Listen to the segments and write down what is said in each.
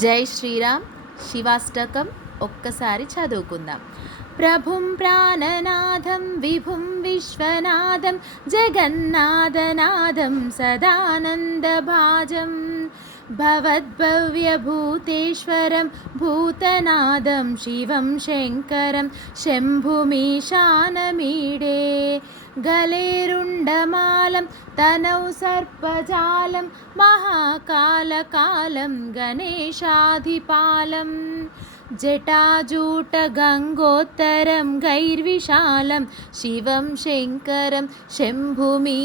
జై శ్రీరామ్. శివాష్టకం ఒక్కసారి చదువుకుందాం. ప్రభుం ప్రాణనాథం విభుం విశ్వనాథం జగన్నాథనాథం సదానందభాజం భవద్భవ్యభూతేశ్వరం భూతనాదం శివం శంకరం శంభుమీశానమీడే గలేరుండమాలం తనౌ సర్పజాలం మహాకాలకాలం గణేశాధిపాలం జటాజూటగంగోత్తరం గైర్విశాలం శివం శంకరం శంభుమీశానమీడే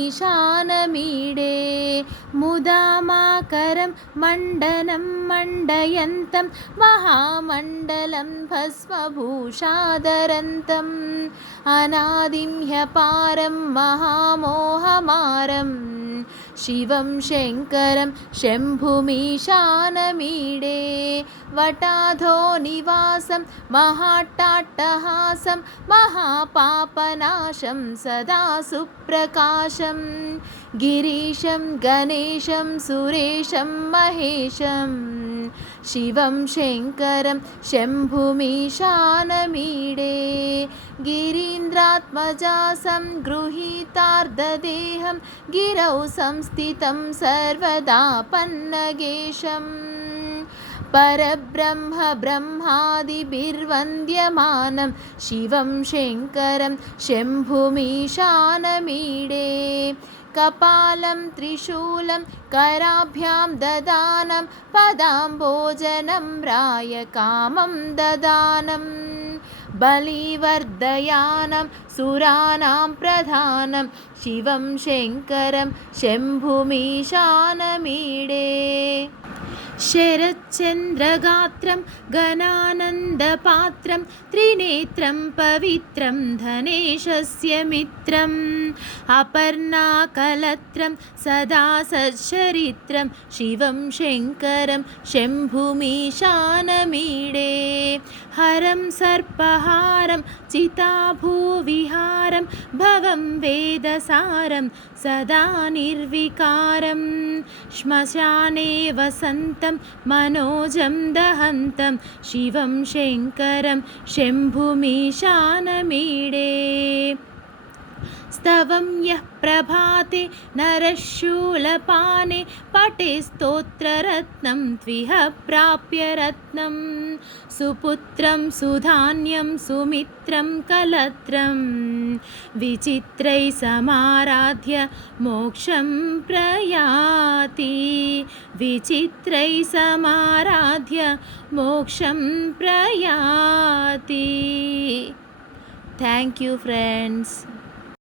ముదామాకరం మండనం మండయంతం మహామండలం భస్మభూషాదరంతం అనాదిం హ్యపారం మహామోహమారం శివం శంకరం శంభుమీశానమీడే వటాధో నివాసం మహాట్టాట్టహాసం మహాపాపనాశం సదా సుప్రకాశం గిరీశం గణేశం సురేశం మహేశం శివం శంకరం శంభుమీశానమీడే గిరీంద్రాత్మజాసం గృహీతార్ధదేహం గిరౌ సంస్థితం సర్వదా పన్నగేశం పరబ్రహ్మ బ్రహ్మాదిభిర్వంద్యమానం శివం శంకరం శంభుమీశానమీడే కపాలం త్రిశూలం కరాభ్యాం దదానం పదాంభోజనం రాయకామం దదానం బలివర్ధయానం సురానాం ప్రధానం శివం శంకరం శంభుమీశానమీడే శరచ్చంద్రగాత్రం గణానందపాత్రం త్రినేత్రం పవిత్రం ధనేశస్య మిత్రం అపర్ణాకలత్రం సదా సచ్చరిత్రం శివం శంకరం శంభుమీశానమీడే హరం సర్పహారం చితాభూవిహారం భవం వేదసారం సదా నిర్వికారం శ్మశానే వసంతం మనోజం దహంతం శివం శంకరం శంభుమీశానమీడే స్తవం యః ప్రభాతే నరశూలపానే పటే స్తోత్రరత్నం త్విహ ప్రాప్య రత్నం సుపుత్రం సుధాన్యం సుమిత్రం కలత్రం విచిత్రై సమారాధ్య మోక్షం ప్రయాతి విచిత్రై సమారాధ్య మోక్షం ప్రయాతి. Thank you friends.